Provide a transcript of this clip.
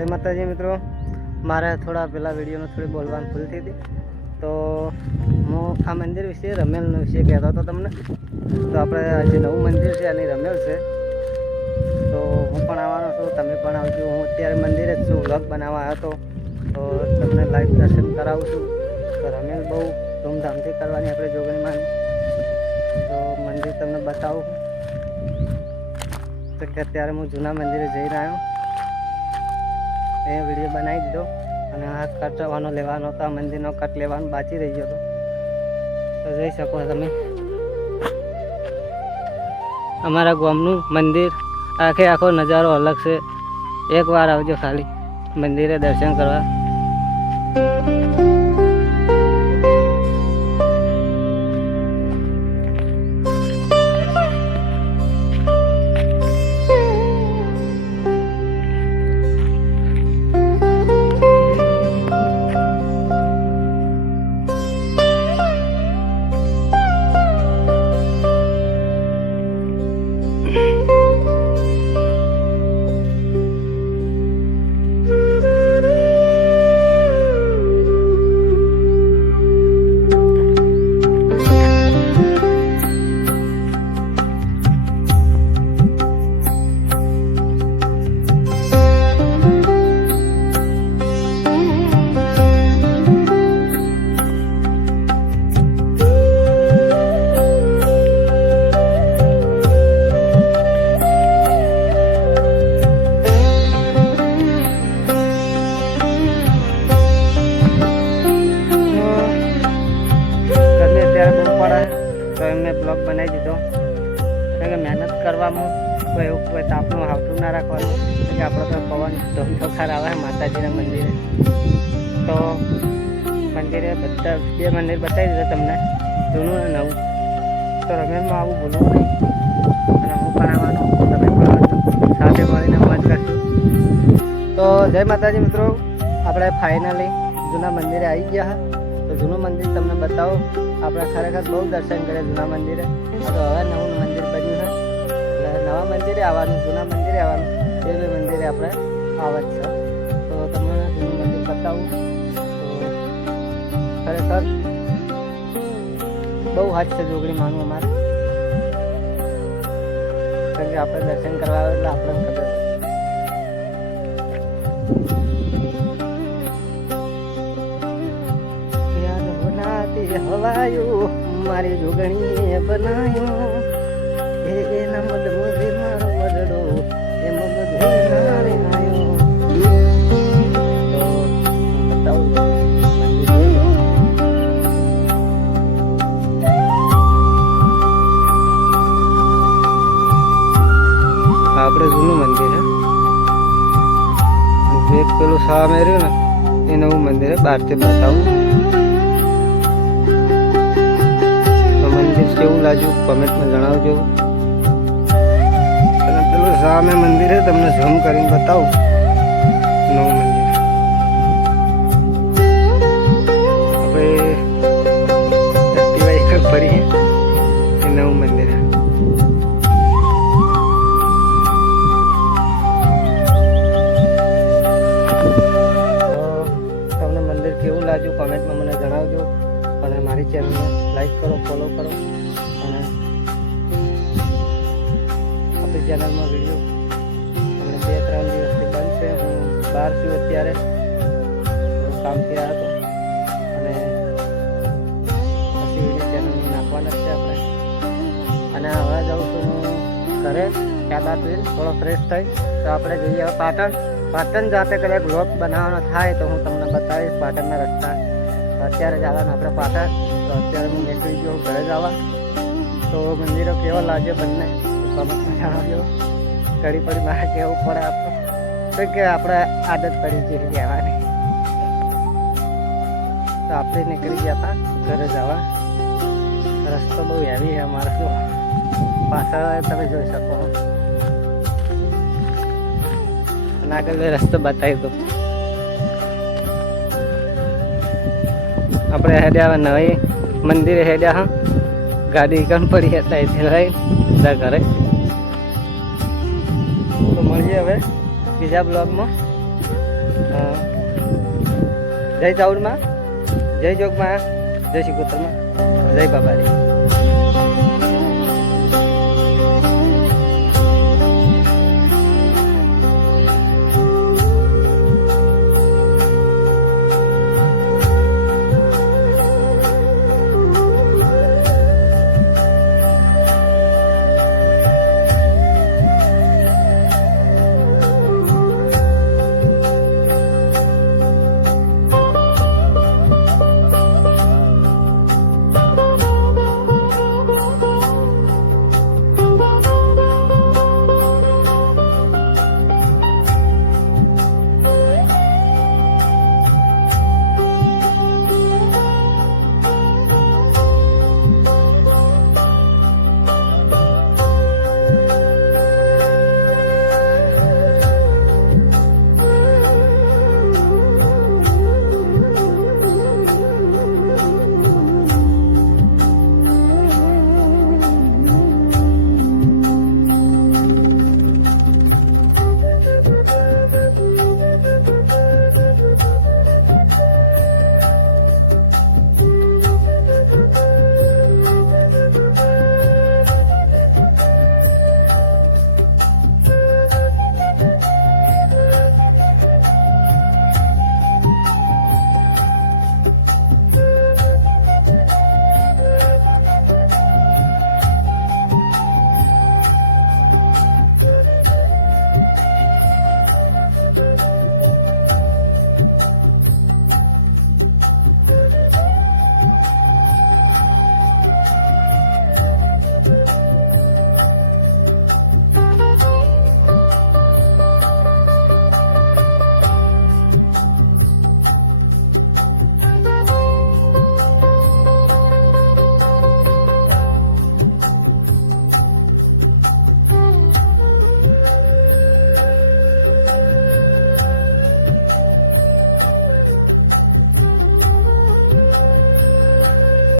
જય માતાજી મિત્રો, મારે થોડા પહેલાં વિડીયોમાં થોડી બોલવાની ભૂલ થઈ હતી. તો હું આ મંદિર વિશે રમેલનો વિશે કહેતો હતો તમને. તો આપણે આજે નવું મંદિર છે અને રમેલ છે, તો હું પણ આવવાનો છું, તમે પણ આવજો. હું અત્યારે મંદિરે જ છું, વ્લોગ બનાવવા આવ્યો હતો, તો તમને લાઈવ દર્શન કરાવું છું. તો રમેલ બહુ ધૂમધામથી કરવાની આપણે જોગણીમાં, તો મંદિર તમને બતાવું. તો કે અત્યારે હું જૂના મંદિરે જઈને આવ્યો, એ વિડીયો બનાવી દીધો. અને આ કટવાનો લેવાનો હતો, આ મંદિરનો કટ લેવાનો બાકી રહી ગયો હતો. તો જોઈ શકો તમે અમારા ગામનું મંદિર, આખો નજારો અલગ છે. એકવાર આવજો ખાલી મંદિરે દર્શન કરવા. તો એમને બ્લોગ બનાવી દીધો, કારણ કે મહેનત કરવામાં કોઈ એવું કોઈ તાપનું હાવતું ના રાખવાનું, કે આપણો તો પવન ધોખાર આવે માતાજીના મંદિરે. તો મંદિરે બધા બે મંદિર બતાવી દીધા તમને, જૂનું અને નવું. તો રમેલમાં આવું ભૂલવું નહીં, અને હું પણ આવવાનો, તમે પણ આવજો, સાથે મળીને મોજ કરશું. તો જય માતાજી મિત્રો, આપણે ફાઇનલી જૂના મંદિરે આવી ગયા. તો જૂનું મંદિર તમને બતાવો. આપણે ખરેખર બહુ દર્શન કર્યા જૂના મંદિરે. તો હવે નવું મંદિર બન્યું છે, એટલે નવા મંદિરે આવવાનું, જૂના મંદિરે આવવાનું, બે મંદિરે આપણે આવત છે. તો તમને જૂનું મંદિર બતાવું. તો ખરેખર બહુ હાથ છે જોગણી માનું અમારે, કારણ કે આપણે દર્શન કરવા આવે એટલે આપણને ખબર. હવાયું મારી જોગણીએ બનાયું, એના મદમુજે મારો મદડો એ મગજ મારે આવ્યો. તો આપણે જૂનું મંદિર છે, એક પેલું સામે રહ્યું ને એ નવું મંદિર બહારથી બતાવું. મંદિર કેવું લાગ્યું કમેન્ટમાં જણાવજો. અને પેલું સામે મંદિર છે, તમને ઝૂમ કરીને બતાવું નવું મંદિર. આપણે એક્ટિવા એક ફરી એ નવું મંદિર. તમને મંદિર કેવું લાગ્યું કોમેન્ટમાં મને જણાવજો. અને મારી ચેનલને લાઈક કરો, ફોલો કરો. અને આપણી ચેનલમાં વિડીયો હમણાં 2-3 દિવસથી બંધ છે. હું બહાર છું અત્યારે, કામથી આવ્યો હતો, અને પછી વિડીયો ચેનલમાં નાખવાના જ છે આપણે. અને હવે જાઉં છું હું ઘરે, ચાદા પીને થોડો ફ્રેશ થઈ. તો આપણે જઈએ હવે પાટણ જાતે કદાચ વ્લોગ બનાવવાનો થાય તો હું તમને બતાવીશ પાટણના રસ્તા. અત્યારે જવાનું આપણે પાટણ. તો અત્યારે હું નીકળી ગયો ઘરે જવા. તો મંદિરો કેવા લાગ્યો બંને કમેન્ટમાં જણાવજો. ઘડી પડી મારે કહેવું પડે આપણે, તો કે આપણે આદત પડી છે કહેવાની. તો આપણે નીકળી ગયા હતા ઘરે જવા. રસ્તો બહુ હેવી છે અમારે, તો પાછળ તમે જોઈ શકો. અને આગળ રસ્તો બતાવી દો. આપણે હેડ્યા નવી મંદિરે હેડ્યા. હા, ગાડી કમ પડી હતા એથી લઈ ઘરે. તો મળીએ હવે બીજા બ્લોગમાં. જય ચાઉડમાં, જય જોગમાં, જય શિકોતરમાં, જય બાબારી.